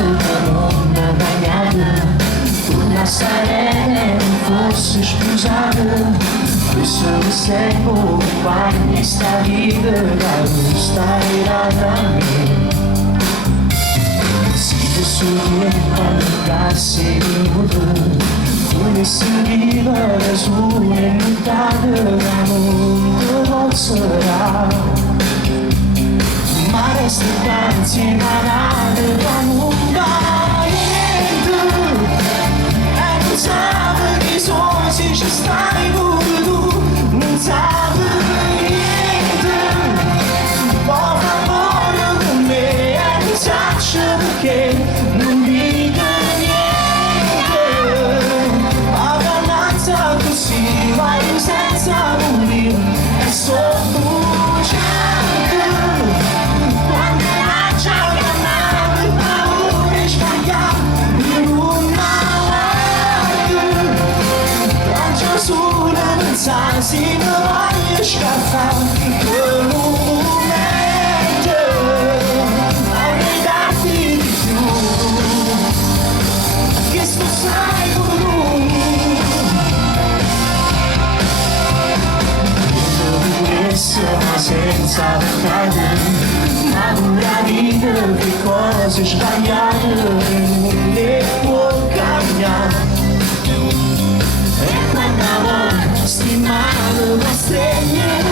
se non ganhada, tornar serena não fosse esposada. Por isso eu sei como vai nesta vida, a luz está irada a mim. Se subir quando dá segundo, fui seguida azul enlutada, amor voltará. Ma resta tanti manate da mundo e non sabe che sono se ci stai nudo, non sabe niente. Por favor con me e non saccia perché non dica niente. A gananza così vai senza morire e soffugiare. Se não vai escapar por momento, alguém dá-te de tudo que isto sai por Isso é senza verdade, ma vida de coisas ganhadas não lhe può cambiare. E quando stimare la stelle